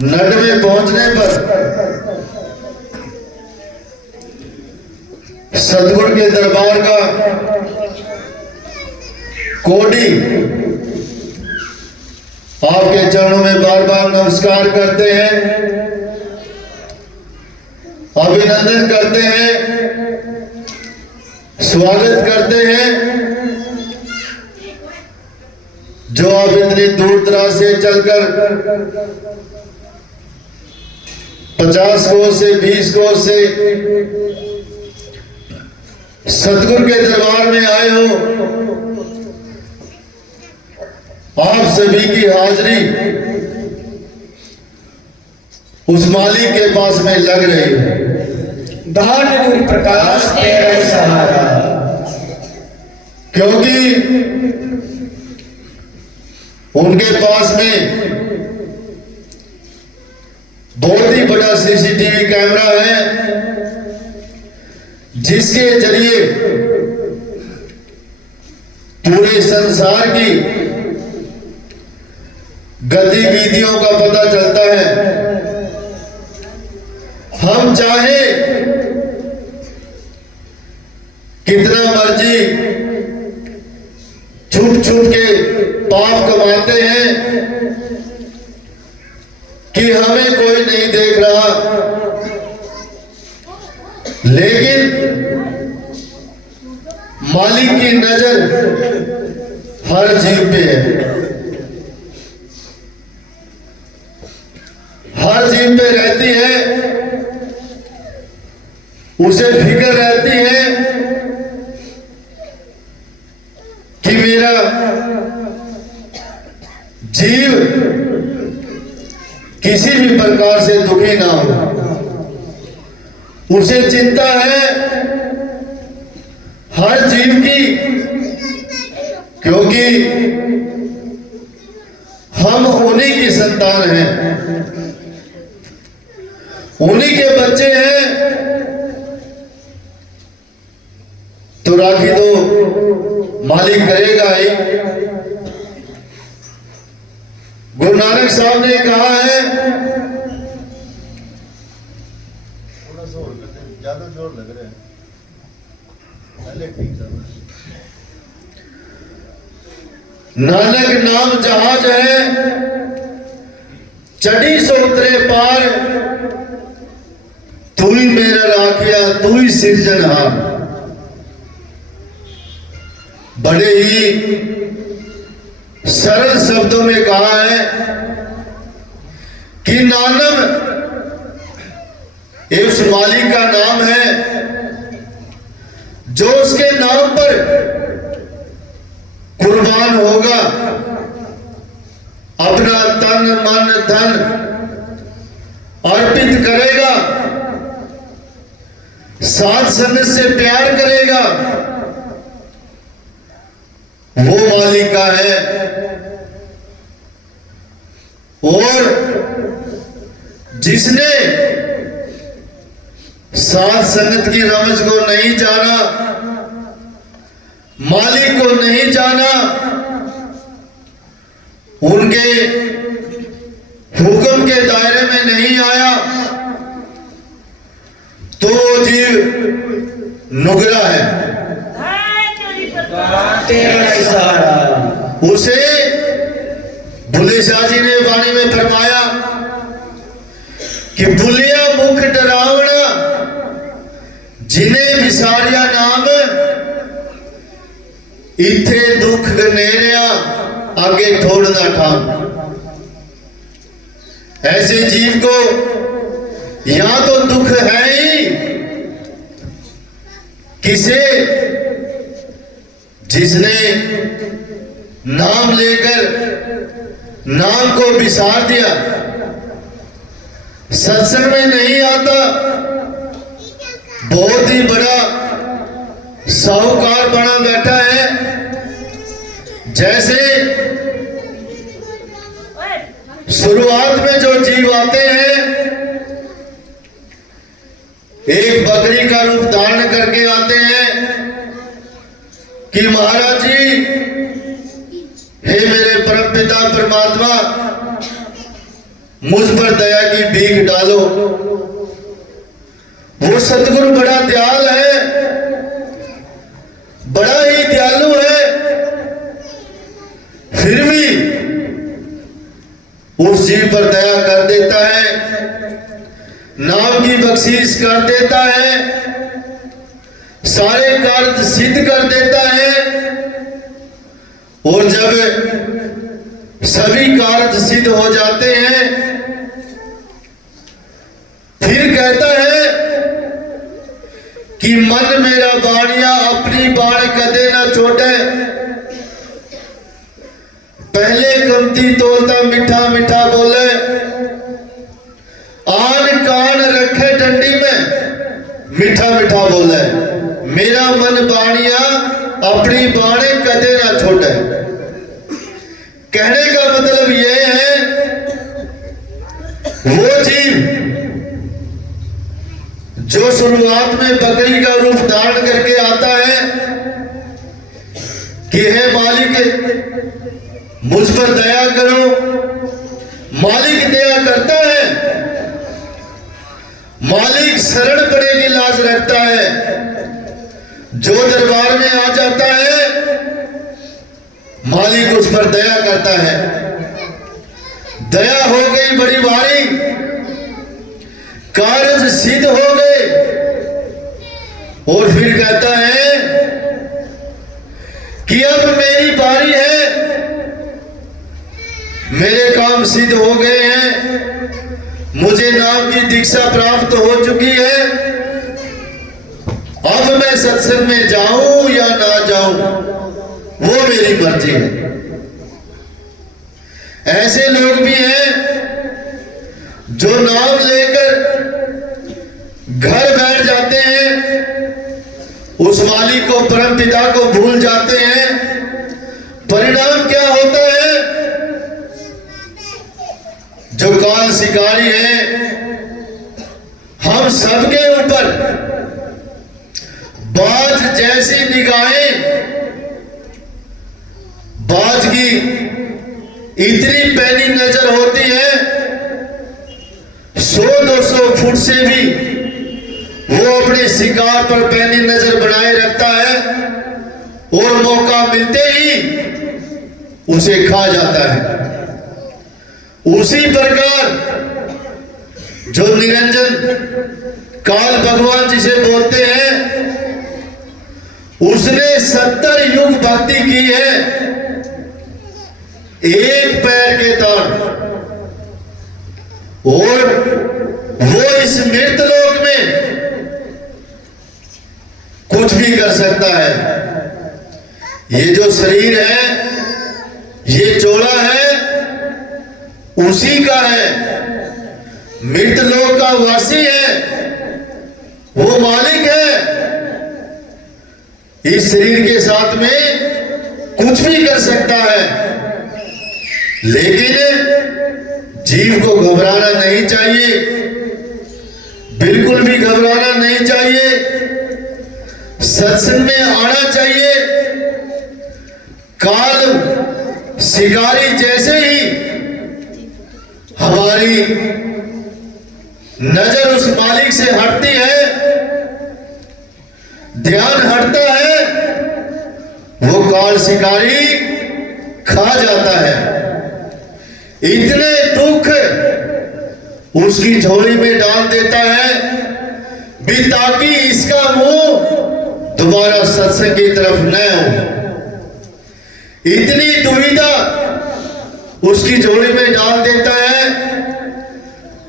नट में पहुंचने पर सतगुरु के दरबार का कोडी आपके चरणों में बार बार नमस्कार करते हैं, अभिनंदन करते हैं, स्वागत करते हैं। जो आप इतनी दूर दराज से चलकर 50 कोस से 20 कोस से सतगुरु के दरबार में आए हो, आप सभी की हाजिरी उस मालिक के पास में लग रही है। धान्य नूर प्रकाश तेरा सहारा, क्योंकि उनके पास में बहुत ही बड़ा सीसीटीवी कैमरा है, जिसके जरिए पूरे संसार की गतिविधियों का पता चलता है। हम चाहे कितना मर्जी छुप छुप के पाप कमाते हैं कि हमें कोई नहीं देख रहा, लेकिन मालिक की नजर हर जीव पे है, हर जीव पे रहती है। उसे फिक्र रहती है कि मेरा जीव किसी भी प्रकार से दुखी ना हो। उसे चिंता है हर जीव की, क्योंकि हम उन्हीं की संतान हैं, उन्हीं के बच्चे हैं। तो राखी तो मालिक करेगा ही। गुरु नानक साहब ने कहा है, थोड़ा सा और करते हैं, ज्यादा जोर लग रहा है, पहले ठीक था। नानक नाम जहाज है, चढ़ी सो उतरे पार, तू ही मेरा राखिया, तू ही सिरजनहार। बड़े ही सरल शब्दों में कहा है कि नानम ये उस मालिक का नाम है जो उसके नाम पर कुर्बान होगा, अपना तन मन धन अर्पित करेगा, साथ संगत से प्यार करेगा। वो मालिक का है। और जिसने साथ संगत की रमज को नहीं जाना, मालिक को नहीं जाना, उनके हुक्म के दायरे में नहीं आया, तो जीव नुगरा है। उसे बुल्ले शाह जी ने वाणी में फरमाया कि बुलिया मुख डरावना, जिन्हें विसारिया नाम, इथे दुख नेरिया आगे ठोड़ना ठाम। ऐसे जीव को यहां तो दुख है ही, किसे? जिसने नाम लेकर नाम को विसार दिया, सत्संग में नहीं आता, बहुत ही बड़ा साहूकार बना बैठा है। जैसे शुरुआत में जो जीव आते हैं, एक बकरी का रूप धारण करके आते हैं कि महाराज जी, हे मेरे परमपिता परमात्मा, मुझ पर दया की भीख डालो। वो सतगुरु बड़ा दयाल है, बड़ा ही दयालु है, फिर भी उस जीव पर दया कर देता है, नाम की बख्शीश कर देता है, सारे कार्य सिद्ध कर देता है। और जब सभी कार्य सिद्ध हो जाते हैं, फिर कहता है कि मन मेरा बाणिया अपनी बाण कदे ना छोटे। पहले कमती तोलता मीठा मीठा बोले, आन कान रखे डंडी में मीठा मीठा बोले। मेरा मन बाणिया अपनी बाणे कदे ना छोटे। कहने का मतलब यह है, वो जीव जो शुरुआत में बकरी का रूप धारण करके आता है कि हे मालिक मुझ पर दया करो, मालिक दया करता है, मालिक शरण पड़े की लाज रखता है। जो दरबार में आ जाता है, मालिक उस पर दया करता है। दया हो गई बड़ी भारी, कार्य सिद्ध हो गए, और फिर कहता है कि अब मेरी बारी है, मेरे काम सिद्ध हो गए हैं, मुझे नाम की दीक्षा प्राप्त हो चुकी है। अब मैं सत्संग में जाऊं या ना जाऊं, वो मेरी मर्जी है। ऐसे लोग भी हैं जो नाम लेकर घर बैठ जाते हैं, उस मालिक को, परम पिता को भूल जाते हैं। परिणाम क्या होता है? जो काल शिकारी है, हम सबके ऊपर बाज जैसी निगाहें, बाज की इतनी पैनी नजर होती है, 100-200 फुट से भी वो अपने शिकार पर पैनी नजर बनाए रखता है, और मौका मिलते ही उसे खा जाता है। उसी प्रकार जो निरंजन काल भगवान जिसे बोलते हैं, उसने 70 युग भक्ति की है, एक पैर के तार, और वो इस मृत लोक में कुछ भी कर सकता है। ये जो शरीर है, ये चोला है, उसी का है, मृत लोक का वासी है, वो मालिक है। इस शरीर के साथ में कुछ भी कर सकता है, लेकिन जीव को घबराना नहीं चाहिए, बिल्कुल भी घबराना नहीं चाहिए। सत्संग में आना चाहिए। काल शिकारी जैसे ही हमारी नजर उस मालिक से हटती है, ध्यान हटता है, वो काल शिकारी खा जाता है। इतने दुख उसकी झोली में डाल देता है भी, ताकि इसका मुंह दोबारा सत्संग की तरफ न हो। इतनी दुविधा उसकी झोली में डाल देता है।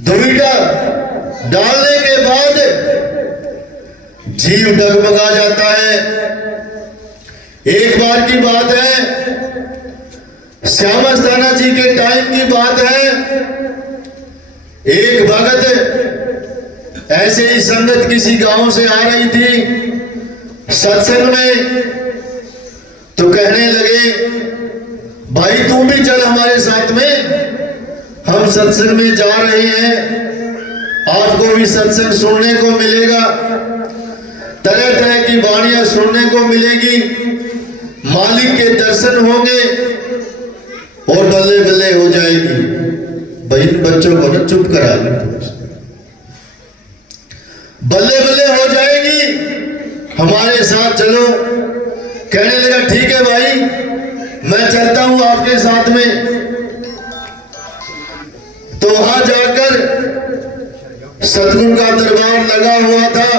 दुविधा डालने के बाद जीव डगमगा जाता है। एक बार की बात है, श्यामास्थाना जी के टाइम की बात है। एक भगत ऐसे ही संगत किसी गांव से आ रही थी सत्संग में, तो कहने लगे, भाई तू भी चल हमारे साथ में, हम सत्संग में जा रहे हैं, आपको भी सत्संग सुनने को मिलेगा, तरह तरह की वाणियां सुनने को मिलेगी, मालिक के दर्शन होंगे और बल्ले बल्ले हो जाएगी। भाई इन बच्चों को ना चुप करा लो, बल्ले बल्ले हो जाएगी, हमारे साथ चलो। कहने लगा ठीक है भाई, मैं चलता हूं आपके साथ में। तो वहां जाकर सतगुरु का दरबार लगा हुआ था,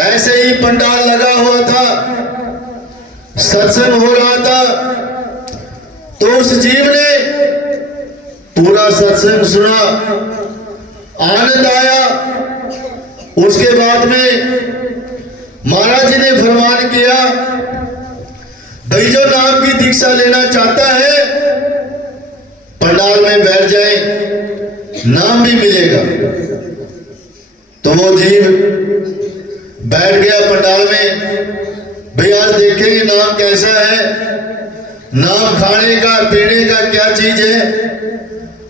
ऐसे ही पंडाल लगा हुआ था, सत्संग हो रहा था। तो उस जीव ने पूरा सत्संग सुना, आनंद आया। उसके बाद में महाराज जी ने फरमान किया, भाई जो नाम की दीक्षा लेना चाहता है पंडाल में बैठ जाए, नाम भी मिलेगा। तो वो जीव बैठ गया पंडाल में। भाई आज देखेंगे नाम कैसा है, नाम खाने का पीने का क्या चीज है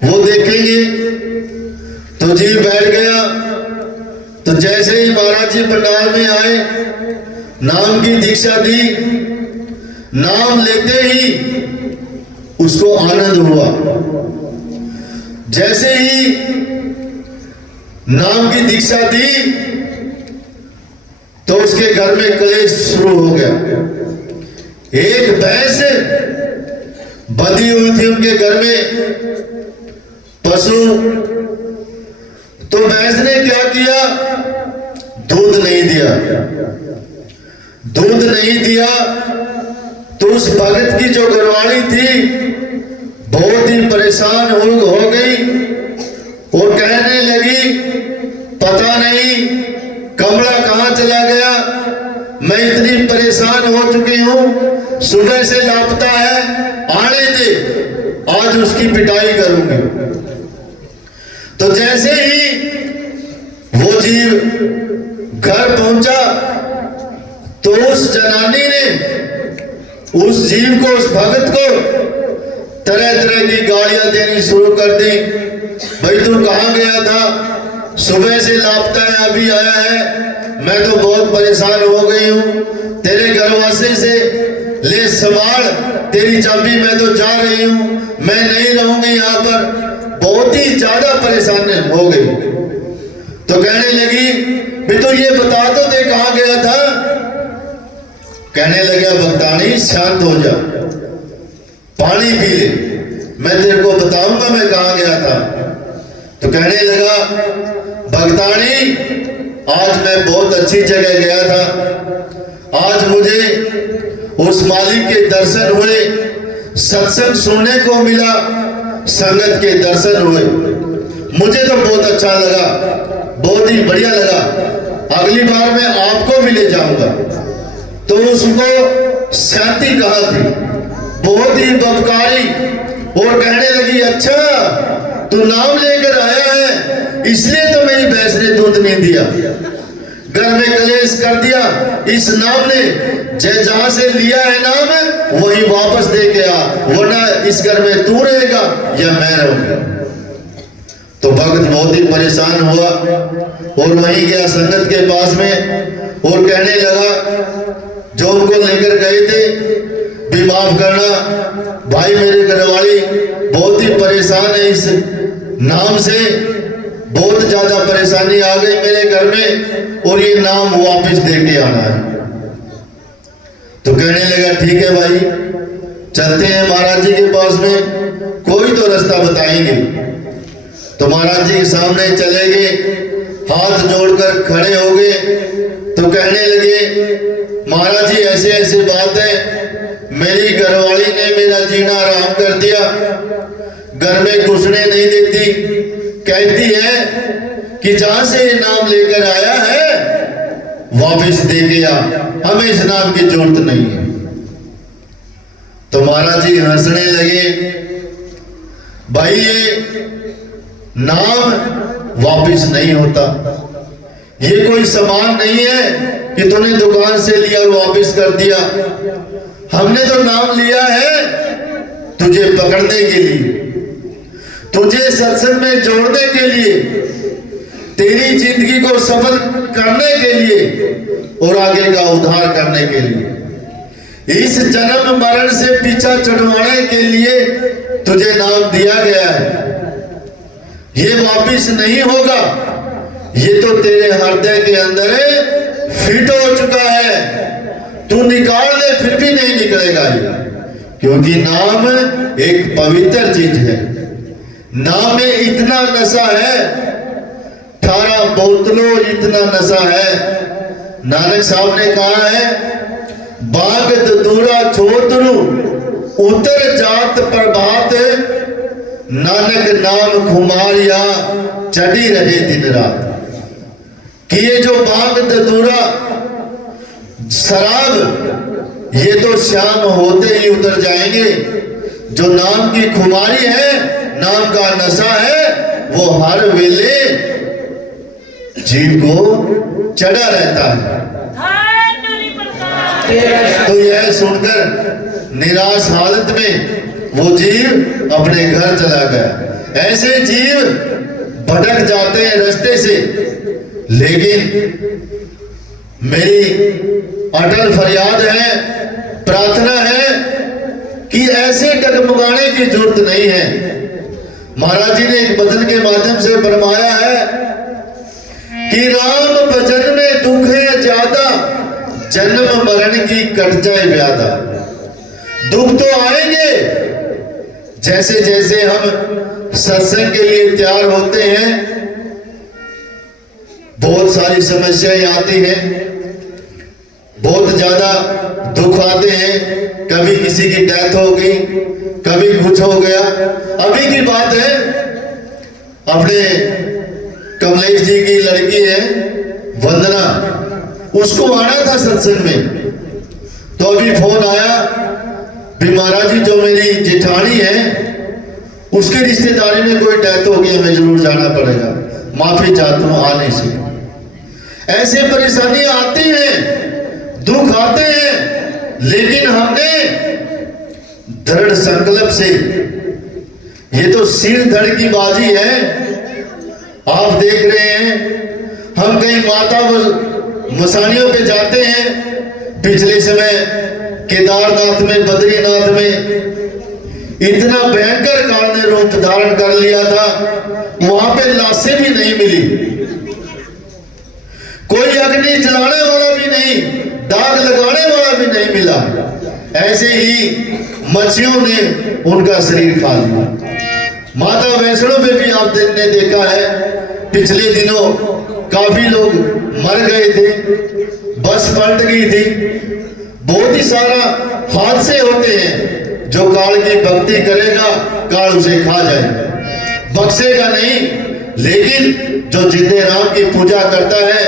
वो देखेंगे। तो जीव बैठ गया। तो जैसे ही महाराज जी पंडाल में आए, नाम की दीक्षा दी, नाम लेते ही उसको आनंद हुआ। जैसे ही नाम की दीक्षा दी तो उसके घर में कलेश शुरू हो गया। एक भैंस बंधी हुई थी उनके घर में, पशु। तो भैंस ने क्या किया, दूध नहीं दिया। दूध नहीं दिया तो उस भगत की जो घरवाली थी बहुत ही परेशान हो गई और कहने लगी, पता नहीं कमला कहां चला गया, मैं इतनी परेशान हो चुकी हूं, सुबह से लापता है, आने दे, आज उसकी पिटाई करूंगी। तो जैसे ही वो जीव घर पहुंचा तो उस जनानी ने उस जीव को, उस भगत को तरह तरह की गालियां देनी शुरू कर दी। भाई तू कहां गया था, सुबह से लापता है, अभी आया है, मैं तो बहुत परेशान हो गई हूं, तेरे घरवासे से ले संभाल, तेरी चाबी, मैं तो जा रही हूं, मैं नहीं रहूंगी यहाँ पर। बहुत ही ज्यादा परेशान हो गई। तो कहने लगी, भी तो ये बता तो दे कहां गया था। कहने लगा, भक्तानी शांत हो जा, पानी पी ले, मैं तेरे को बताऊंगा मैं कहां गया था। तो कहने लगा, भक्तानी आज मैं बहुत अच्छी जगह गया था, आज मुझे उस मालिक के दर्शन हुए, सत्संग सुनने को मिला, संगत के दर्शन हुए, मुझे तो बहुत अच्छा लगा, बहुत ही बढ़िया लगा, अगली बार मैं आपको भी ले जाऊंगा। तो उसको शांति कहा थी, बहुत ही बबकारी, और कहने लगी, अच्छा तू नाम लेकर आया है, इसलिए तो मेरी भैंस ने दूध नहीं दिया, घर में कलेश कर दिया, इस नाम ने जहां से लिया है नाम वही वापस दे के आ, वरना इस घर में तू रहेगा या मैं रहूंगा। तो भक्त बहुत ही परेशान हुआ और वहीं गया संगत के पास में और कहने लगा, जो उनको लेकर गए थे, भी माफ करना भाई, मेरे घरवाली बहुत ही परेशान है, इस नाम से बहुत ज्यादा परेशानी आ गई मेरे घर में और ये नाम वापस दे के आना है। तो कहने लगा, ठीक है भाई, चलते हैं महाराज जी के पास में, कोई तो रास्ता बताएंगे। तो महाराज जी के सामने चले गए, हाथ जोड़कर खड़े हो गए। तो कहने लगे, महाराज जी ऐसे ऐसे बात है, मेरी घरवाली ने मेरा जीना आराम कर दिया, घर में घुसने नहीं देती, कहती है कि जहां से ये नाम लेकर आया है वापस दे के आ, हमें इस नाम की जरूरत नहीं है। तो महाराज जी हंसने लगे, भाई ये नाम वापस नहीं होता, ये कोई सामान नहीं है कि तूने दुकान से लिया और वापस कर दिया, हमने तो नाम लिया है तुझे पकड़ने के लिए, तुझे सत्संग में जोड़ने के लिए, तेरी जिंदगी को सफल करने के लिए और आगे का उद्धार करने के लिए, इस जन्म मरण से पीछा छुड़वाने के लिए तुझे नाम दिया गया है ये वापिस नहीं होगा, ये तो तेरे हृदय के अंदर फिट हो चुका है, तू निकाल ले फिर भी नहीं निकलेगा ये, क्योंकि नाम एक पवित्र चीज है। नाम में इतना नशा है, 18 बोतलों इतना नशा है। नानक साहब ने कहा है, बागत दूरा छोतरू उतर जात प्रभात, नानक नाम खुमारिया चढ़ी रहे दिन रात। कि ये जो बागत दूरा शराब ये तो शाम होते ही उतर जाएंगे, जो नाम की खुमारी है, नाम का नशा है, वो हर वेले जीव को चढ़ा रहता है। तो यह सुनकर निराश हालत में वो जीव अपने घर चला गया। ऐसे जीव भटक जाते हैं रास्ते से, लेकिन मेरी अटल फरियाद है, प्रार्थना है कि ऐसे डगमगाने की जरूरत नहीं है। महाराज जी ने एक भजन के माध्यम से फरमाया है कि राम भजन में दुख है ज्यादा, जन्म मरण की कट जाए व्याधा। दुख तो आएंगे, जैसे जैसे हम सत्संग के लिए तैयार होते हैं, बहुत सारी समस्याएं आती हैं, बहुत ज्यादा दुख आते हैं। कभी किसी की डेथ हो गई, कभी कुछ हो गया। अभी की बात है, अपने कमलेश जी की लड़की है वंदना, उसको आना था सत्संग में, तो अभी फोन आया भी महाराज जी जो मेरी जेठानी है उसके रिश्तेदारी में कोई डेथ हो गई, हमें जरूर जाना पड़ेगा, माफी चाहता हूं आने से। ऐसे परेशानियां आती हैं, दुख आते हैं, लेकिन हमने दृढ़ संकल्प से, ये तो सिर धड़ की बाजी है। आप देख रहे हैं, हम कहीं माता मसानियों पे जाते हैं, पिछले समय केदारनाथ में, बद्रीनाथ में इतना भयंकर काल ने रूप धारण कर लिया था, वहां पे लाशें भी नहीं मिली, कोई अग्नि जलाने वाला भी नहीं, दाग लगाने वाला भी नहीं मिला। ऐसे ही मच्छियों ने उनका शरीर खा लिया। माता वैष्णो में भी आपने देखा है, पिछले दिनों काफी लोग मर गए थे, बस पलट गई थी। बहुत ही सारा हादसे होते हैं, जो काल की भक्ति करेगा काल उसे खा जाएगा, बख्शेगा नहीं। लेकिन जो जिंदे राम की पूजा करता है,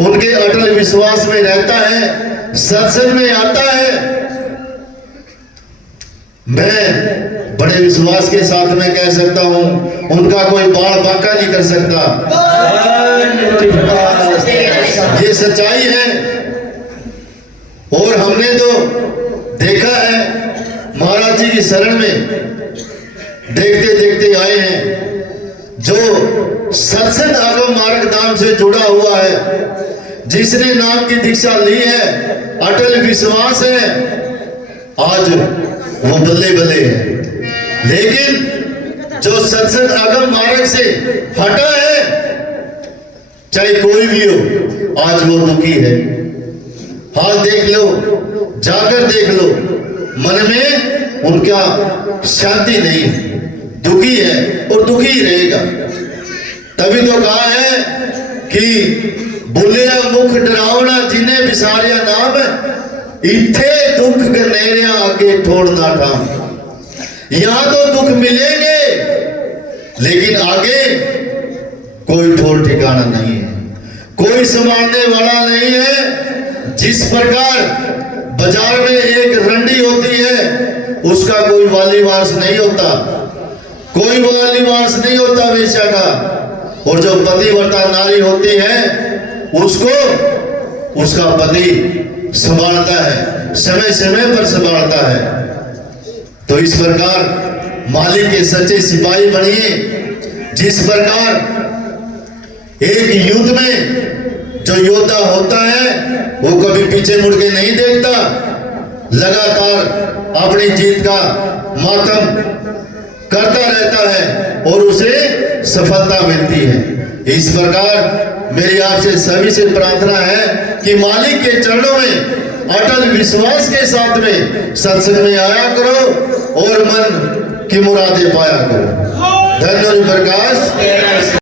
उनके अटल विश्वास में रहता है, सत्संग में आता है, मैं बड़े विश्वास के साथ में कह सकता हूं, उनका कोई बाल बांका नहीं कर सकता। ये सच्चाई है। और हमने तो देखा है, महाराज जी की शरण में देखते देखते आए हैं, जो सत्संग आगम मार्ग नाम से जुड़ा हुआ है, जिसने नाम की दीक्षा ली है, अटल विश्वास है, आज वो बल्ले बल्ले है। लेकिन जो सत्संग आगम मार्ग से हटा है, चाहे कोई भी हो, आज वो दुखी है। हाल देख लो, जाकर देख लो, मन में उनका शांति नहीं है, दुखी है और दुखी ही रहेगा। तभी तो कहा है कि बोलिया मुख डरावना जिन्हें बिसारिया नाम, इथे दुख गनेरिया आगे ठोड़ना ठाम। यहां तो दुख मिलेंगे, लेकिन आगे कोई ठोर ठिकाना नहीं है, कोई संभालने वाला नहीं है। जिस प्रकार बाजार में एक रंडी होती है, उसका कोई वाली वारस नहीं होता, कोई वाली वारस नहीं होता वेश्या का। और जो पतिव्रता नारी होती है, उसको उसका पति संभालता है, समय समय पर संभालता है। तो इस प्रकार मालिक के सच्चे सिपाही बनिए। जिस प्रकार एक युद्ध में जो योद्धा होता है, वो कभी पीछे मुड़ के नहीं देखता, लगातार अपनी जीत का मातम करता रहता है और उसे सफलता मिलती है। इस प्रकार मेरी आपसे सभी से प्रार्थना है कि मालिक के चरणों में अटल विश्वास के साथ में सत्संग में आया करो और मन की मुरादें पाया करो। धन्यवाद प्रकाश।